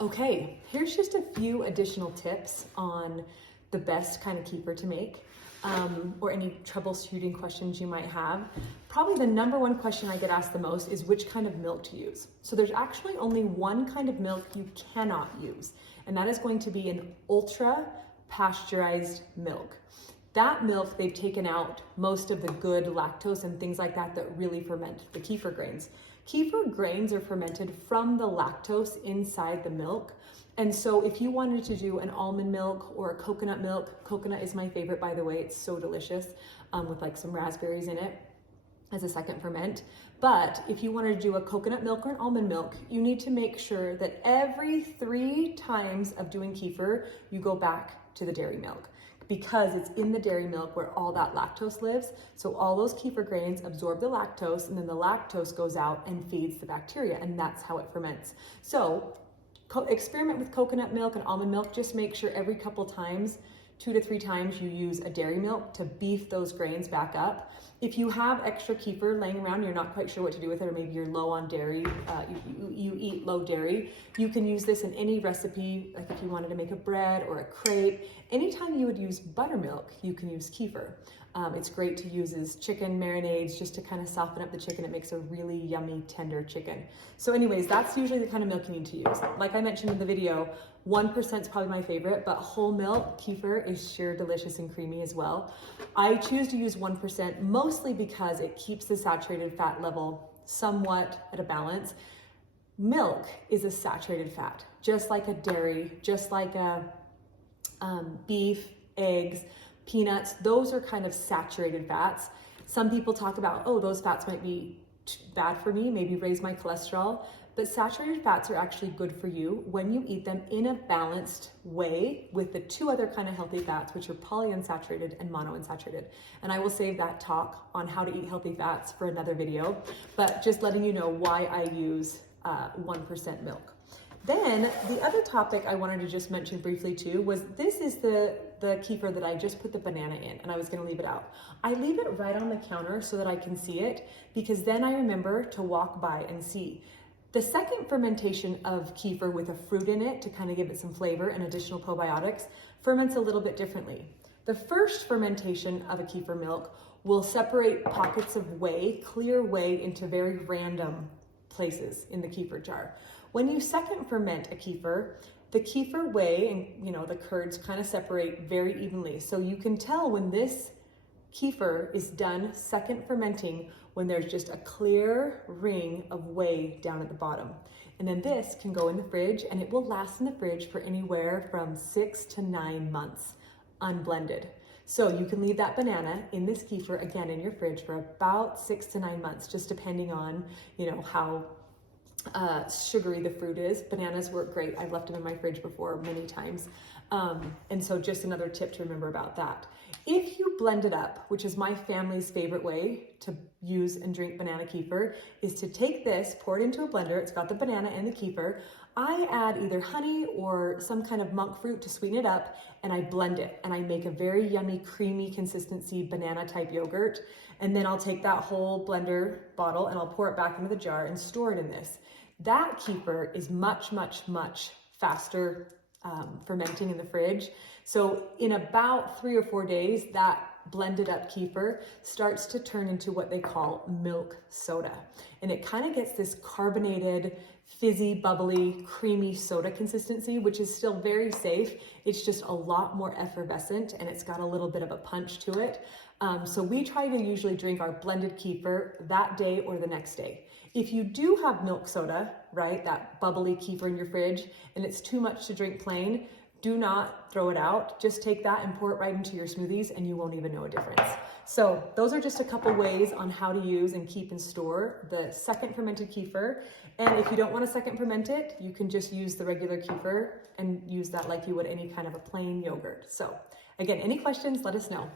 Okay, here's just a few additional tips on the best kind of kefir to make, or any troubleshooting questions you might have. Probably the number one question I get asked the most is which kind of milk to use. So there's actually only one kind of milk you cannot use, and that is going to be an ultra pasteurized milk. That milk, they've taken out most of the good lactose and things like that that really ferment the kefir grains. Kefir grains are fermented from the lactose inside the milk. And so if you wanted to do an almond milk or a coconut milk, coconut is my favorite, by the way, it's so delicious, with like some raspberries in it as a second ferment. But if you wanted to do a coconut milk or an almond milk, you need to make sure that every 3 times of doing kefir, you go back to the dairy milk, because it's in the dairy milk where all that lactose lives. So all those kefir grains absorb the lactose, and then the lactose goes out and feeds the bacteria, and that's how it ferments. So experiment with coconut milk and almond milk. Just make sure every couple times, 2 to 3 times, you use a dairy milk to beef those grains back up. If you have extra kefir laying around, you're not quite sure what to do with it, or maybe you're low on dairy, you eat low dairy, you can use this in any recipe. Like if you wanted to make a bread or a crepe, anytime you would use buttermilk, you can use kefir. It's great to use as chicken marinades just to kind of soften up the chicken. It makes a really yummy, tender chicken. So anyways, that's usually the kind of milk you need to use. Like I mentioned in the video, 1% is probably my favorite, but whole milk kefir is sure delicious and creamy as well. I choose to use 1% mostly because it keeps the saturated fat level somewhat at a balance. Milk is a saturated fat, just like a dairy, just like a beef, eggs, peanuts. Those are kind of saturated fats. Some people talk about, oh, those fats might be bad for me, maybe raise my cholesterol. But saturated fats are actually good for you when you eat them in a balanced way with the 2 other kind of healthy fats, which are polyunsaturated and monounsaturated. And I will save that talk on how to eat healthy fats for another video, but just letting you know why I use 1% milk. Then the other topic I wanted to just mention briefly too was this is the kefir that I just put the banana in, and I was gonna leave it out. I leave it right on the counter so that I can see it, because then I remember to walk by and see. The second fermentation of kefir with a fruit in it to kind of give it some flavor and additional probiotics ferments a little bit differently. The first fermentation of a kefir milk will separate pockets of whey, clear whey, into very random places in the kefir jar. When you second ferment a kefir, the kefir whey and the curds kind of separate very evenly. So you can tell when this kefir is done second fermenting when there's just a clear ring of whey down at the bottom. And then this can go in the fridge, and it will last in the fridge for anywhere from 6 to 9 months, unblended. So you can leave that banana in this kefir again in your fridge for about 6 to 9 months, just depending on how sugary the fruit is. Bananas work great. I've left them in my fridge before many times. And so just another tip to remember about that. If you blend it up, which is my family's favorite way to use and drink banana kefir, is to take this, pour it into a blender. It's got the banana and the kefir. I add either honey or some kind of monk fruit to sweeten it up, and I blend it, and I make a very yummy, creamy consistency banana type yogurt. And then I'll take that whole blender bottle and I'll pour it back into the jar and store it in this. That kefir is much, much, much faster fermenting in the fridge. So in about 3 or 4 days, that blended up kefir starts to turn into what they call milk soda. And it kind of gets this carbonated, fizzy, bubbly, creamy soda consistency, which is still very safe. It's just a lot more effervescent, and it's got a little bit of a punch to it. So we try to usually drink our blended kefir that day or the next day. If you do have milk soda, right, that bubbly kefir in your fridge, and it's too much to drink plain, do not throw it out. Just take that and pour it right into your smoothies, and you won't even know a difference. So those are just a couple ways on how to use and keep and store the second fermented kefir. And if you don't want to second ferment it, you can just use the regular kefir and use that like you would any kind of a plain yogurt. So again, any questions, let us know.